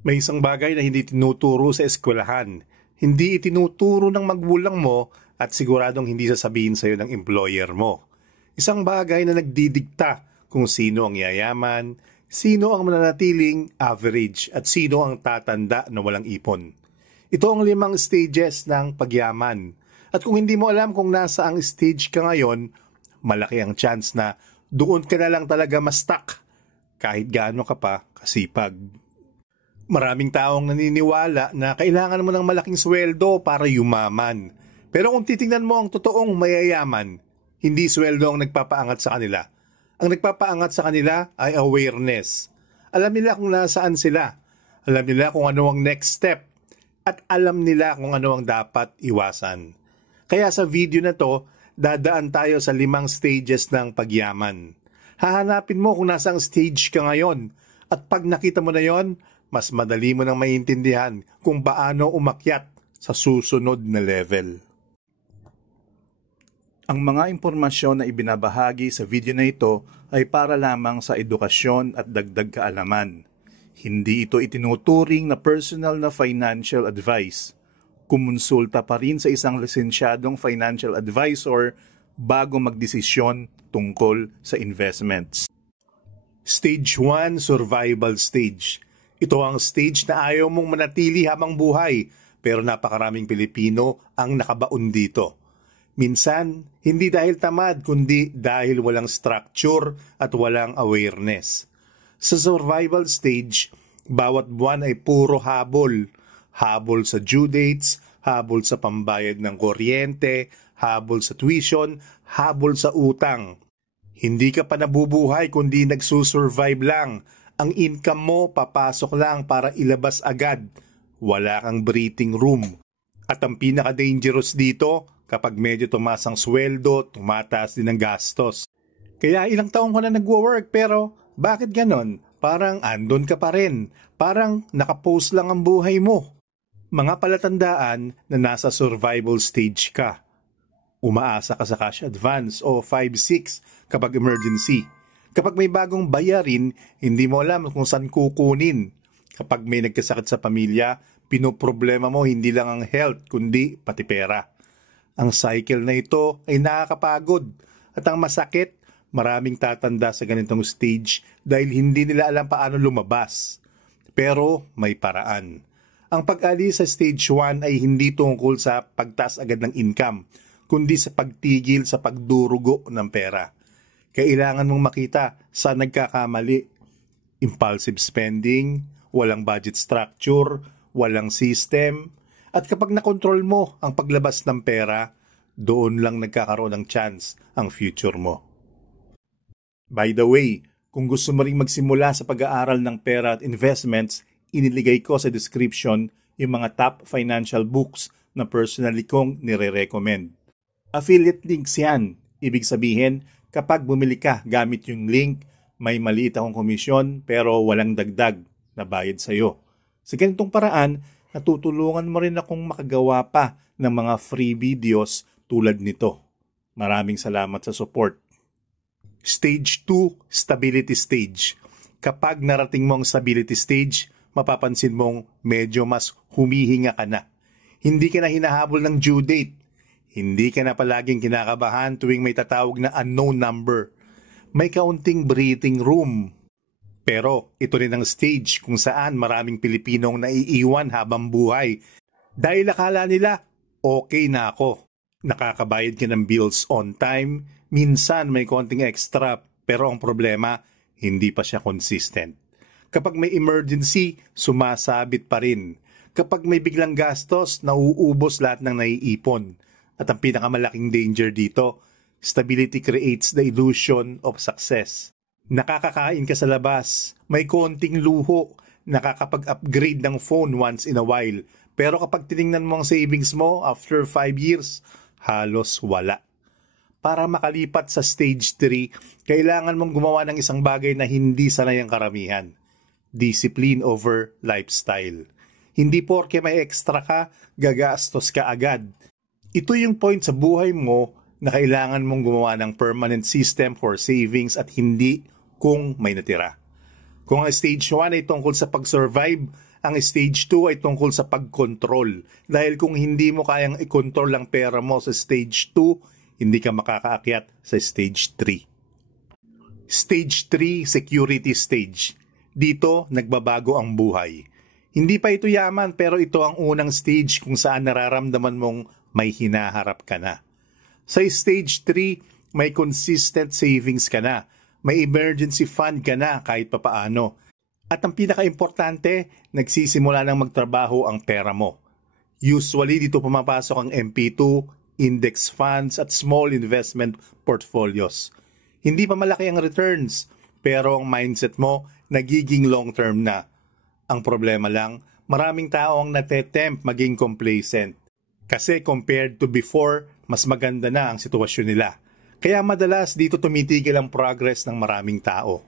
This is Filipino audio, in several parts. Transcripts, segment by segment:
May isang bagay na hindi tinuturo sa eskwelahan. Hindi itinuturo ng magulang mo at siguradong hindi sasabihin sa iyo ng employer mo. Isang bagay na nagdidikta kung sino ang yayaman, sino ang mananatiling average at sino ang tatanda na walang ipon. Ito ang 5 stages ng pagyaman. At kung hindi mo alam kung nasa ang stage ka ngayon, malaki ang chance na doon ka na lang talaga ma-stuck kahit gaano ka pa kasipag. Maraming taong naniniwala na kailangan mo ng malaking sweldo para yumaman. Pero kung titingnan mo ang totoong mayayaman, hindi sweldo ang nagpapaangat sa kanila. Ang nagpapaangat sa kanila ay awareness. Alam nila kung nasaan sila. Alam nila kung ano ang next step. At alam nila kung ano ang dapat iwasan. Kaya sa video na to, dadaan tayo sa 5 stages ng pagyaman. Hahanapin mo kung nasang stage ka ngayon. At pag nakita mo na yon, mas madali mo nang maintindihan kung paano umakyat sa susunod na level. Ang mga impormasyon na ibinabahagi sa video na ito ay para lamang sa edukasyon at dagdag kaalaman. Hindi ito itinuturing na personal na financial advice. Kumonsulta pa rin sa isang lisensyadong financial advisor bago magdesisyon tungkol sa investments. Stage 1, survival stage. Ito ang stage na ayaw mong manatili habang buhay, pero napakaraming Pilipino ang nakabaon dito. Minsan, hindi dahil tamad, kundi dahil walang structure at walang awareness. Sa survival stage, bawat buwan ay puro habol. Habol sa due dates, habol sa pambayad ng kuryente, habol sa tuition, habol sa utang. Hindi ka pa nabubuhay kundi nagsusurvive lang. Ang income mo papasok lang para ilabas agad. Wala kang breathing room. At ang pinaka-dangerous dito, kapag medyo tumaas ang sweldo, tumataas din ang gastos. Kaya ilang taong ka na nagwo-work pero bakit ganon? Parang andon ka pa rin. Parang nakapost lang ang buhay mo. Mga palatandaan na nasa survival stage ka. Umaasa ka sa cash advance o 5-6 kapag emergency. Kapag may bagong bayarin, hindi mo alam kung saan kukunin. Kapag may nagkasakit sa pamilya, pinoproblema mo hindi lang ang health, kundi pati pera. Ang cycle na ito ay nakakapagod. At ang masakit, maraming tatanda sa ganitong stage dahil hindi nila alam paano lumabas. Pero may paraan. Ang pag-alis sa stage 1 ay hindi tungkol sa pagtaas agad ng income, kundi sa pagtigil sa pagdurugo ng pera. Kailangan mong makita saan nagkakamali. Impulsive spending, walang budget structure, walang system. At kapag nakontrol mo ang paglabas ng pera, doon lang nagkakaroon ng chance ang future mo. By the way, kung gusto mo ring magsimula sa pag-aaral ng pera at investments, iniligay ko sa description yung mga top financial books na personally kong nire-recommend. Affiliate links yan. Ibig sabihin, kapag bumili ka gamit yung link, may maliit akong komisyon pero walang dagdag na bayad sa'yo. Sa ganitong paraan, natutulungan mo rin akong makagawa pa ng mga free videos tulad nito. Maraming salamat sa support. Stage 2, stability stage. Kapag narating mo ang stability stage, mapapansin mong medyo mas humihinga ka na. Hindi ka na hinahabol ng due date. Hindi ka na palaging kinakabahan tuwing may tatawag na unknown number. May kaunting breathing room. Pero ito rin ang stage kung saan maraming Pilipinong naiiwan habang buhay. Dahil akala nila, okay na ako. Nakakabayad ka ng bills on time. Minsan may konting extra, pero ang problema, hindi pa siya consistent. Kapag may emergency, sumasabit pa rin. Kapag may biglang gastos, nauubos lahat ng naiipon. At ang pinakamalaking danger dito, stability creates the illusion of success. Nakakakain ka sa labas, may konting luho, nakakapag-upgrade ng phone once in a while. Pero kapag tiningnan mo ang savings mo after 5 years, halos wala. Para makalipat sa stage 3, kailangan mong gumawa ng isang bagay na hindi sanay ang karamihan. Discipline over lifestyle. Hindi porke may extra ka, gagastos ka agad. Ito yung point sa buhay mo na kailangan mong gumawa ng permanent system for savings at hindi kung may natira. Kung ang stage 1 ay tungkol sa pag-survive, Ang stage 2 ay tungkol sa pagkontrol. Dahil kung hindi mo kayang i-control ang pera mo sa stage 2, hindi ka makakaakyat sa stage 3. Stage 3, security stage. Dito, nagbabago ang buhay. Hindi pa ito yaman pero ito ang unang stage kung saan nararamdaman mong may hinaharap ka na. Sa stage 3, may consistent savings ka na. May emergency fund ka na kahit papaano. At ang pinaka-importante, nagsisimula ng magtrabaho ang pera mo. Usually, dito pumapasok ang MP2, index funds at small investment portfolios. Hindi pa malaki ang returns, pero ang mindset mo nagiging long-term na. Ang problema lang, maraming tao ang natetempt maging complacent. Kasi compared to before, mas maganda na ang sitwasyon nila. Kaya madalas dito tumitigil ang progress ng maraming tao.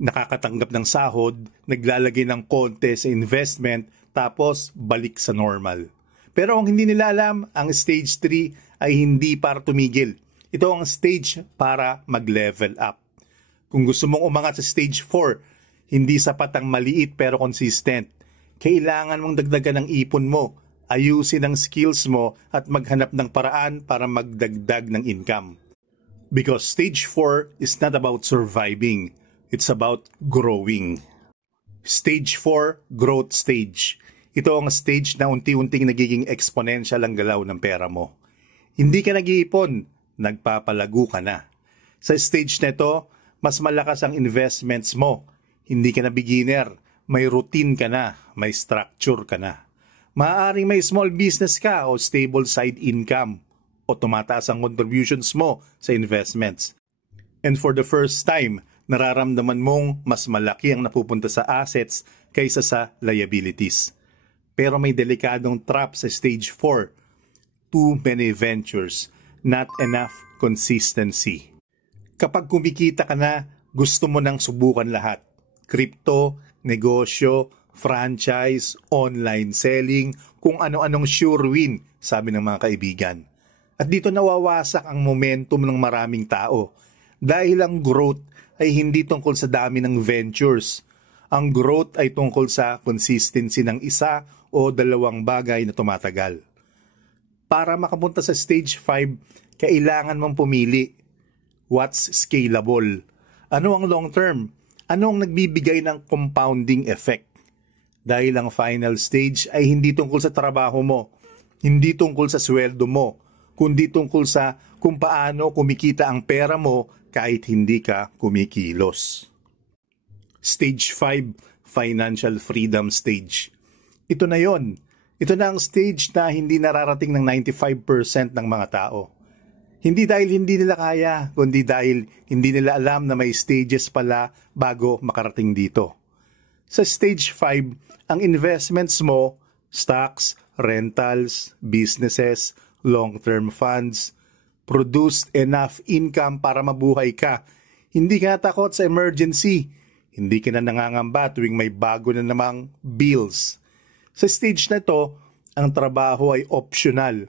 Nakakatanggap ng sahod, naglalagay ng konti sa investment, tapos balik sa normal. Pero ang hindi nila alam, ang stage 3 ay hindi para tumigil. Ito ang stage para mag-level up. Kung gusto mong umangat sa stage 4, hindi sapat ang maliit pero consistent. Kailangan mong dagdagan ng ipon mo, ayusin ang skills mo at maghanap ng paraan para magdagdag ng income. Because stage 4 is not about surviving, it's about growing. Stage 4, growth stage. Ito ang stage na unti-unting nagiging exponential ang galaw ng pera mo. Hindi ka nag-iipon, nagpapalago ka na. Sa stage na ito, mas malakas ang investments mo. Hindi ka na beginner, may routine ka na, may structure ka na. Maaaring may small business ka o stable side income o tumataas ang contributions mo sa investments. And for the first time, nararamdaman mong mas malaki ang napupunta sa assets kaysa sa liabilities. Pero may delikadong trap sa stage 4. Too many ventures, not enough consistency. Kapag kumikita ka na, gusto mo nang subukan lahat. Crypto, negosyo, franchise, online selling, kung ano-anong sure win, sabi ng mga kaibigan. At dito nawawasak ang momentum ng maraming tao. Dahil ang growth ay hindi tungkol sa dami ng ventures. Ang growth ay tungkol sa consistency ng isa o dalawang bagay na tumatagal. Para makapunta sa stage 5, kailangan mong pumili. What's scalable? Ano ang long term? Ano ang nagbibigay ng compounding effect? Dahil ang final stage ay hindi tungkol sa trabaho mo, hindi tungkol sa sweldo mo, kundi tungkol sa kung paano kumikita ang pera mo kahit hindi ka kumikilos. Stage 5, financial freedom stage. Ito na yon. Ito na ang stage na hindi nararating ng 95% ng mga tao. Hindi dahil hindi nila kaya, kundi dahil hindi nila alam na may stages pala bago makarating dito. Sa stage 5, ang investments mo, stocks, rentals, businesses, long-term funds, produced enough income para mabuhay ka. Hindi ka natakot sa emergency. Hindi ka na nangangamba tuwing may bago na namang bills. Sa stage na to, ang trabaho ay optional.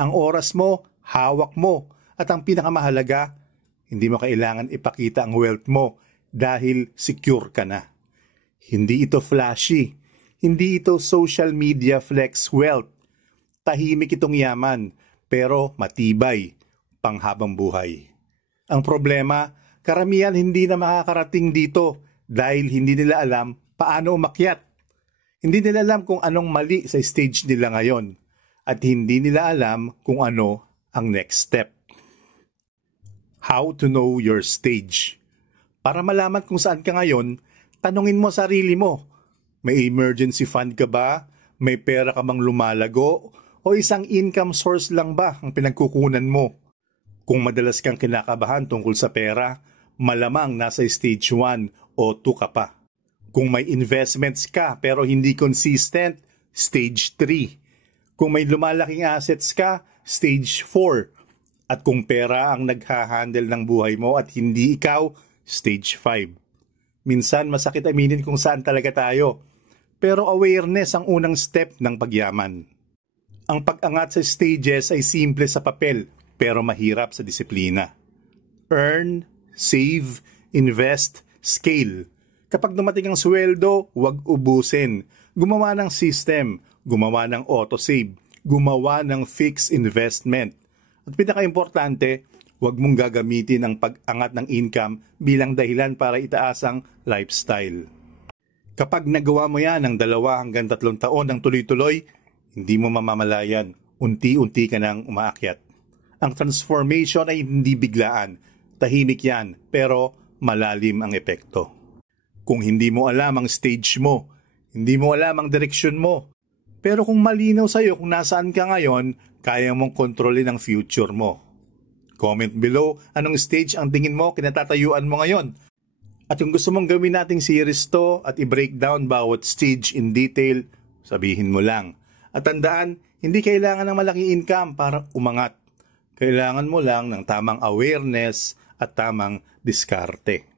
Ang oras mo, hawak mo. At ang pinakamahalaga, hindi mo kailangan ipakita ang wealth mo dahil secure ka na. Hindi ito flashy. Hindi ito social media flex wealth. Tahimik itong yaman, pero matibay, panghabang buhay. Ang problema, karamihan hindi na makakarating dito dahil hindi nila alam paano umakyat. Hindi nila alam kung anong mali sa stage nila ngayon at hindi nila alam kung ano ang next step. How to know your stage? Para malaman kung saan ka ngayon, tanungin mo sarili mo. May emergency fund ka ba? May pera ka bang lumalago? O isang income source lang ba ang pinagkukunan mo? Kung madalas kang kinakabahan tungkol sa pera, malamang nasa stage 1 o 2 ka pa. Kung may investments ka pero hindi consistent, stage 3. Kung may lumalaking assets ka, stage 4. At kung pera ang naghahandle ng buhay mo at hindi ikaw, stage 5. Minsan masakit aminin kung saan talaga tayo. Pero awareness ang unang step ng pagyaman. Ang pag-angat sa stages ay simple sa papel pero mahirap sa disiplina. Earn, save, invest, scale. Kapag dumating ang sweldo, huwag ubusin. Gumawa ng system, gumawa ng autosave, gumawa ng fixed investment. At pinaka-importante, huwag mong gagamitin ang pag-angat ng income bilang dahilan para itaas ang lifestyle. Kapag nagawa mo yan ng 2 hanggang 3 taon ng tuloy-tuloy, hindi mo mamamalayan, unti-unti ka nang umaakyat. Ang transformation ay hindi biglaan, tahimik yan, pero malalim ang epekto. Kung hindi mo alam ang stage mo, hindi mo alam ang direksyon mo, pero kung malinaw sa'yo kung nasaan ka ngayon, kaya mong kontrolin ang future mo. Comment below anong stage ang tingin mo kinatatayuan mo ngayon. At kung gusto mong gawin nating series to at i-breakdown bawat stage in detail, sabihin mo lang. At tandaan, hindi kailangan ng malaking income para umangat. Kailangan mo lang ng tamang awareness at tamang diskarte.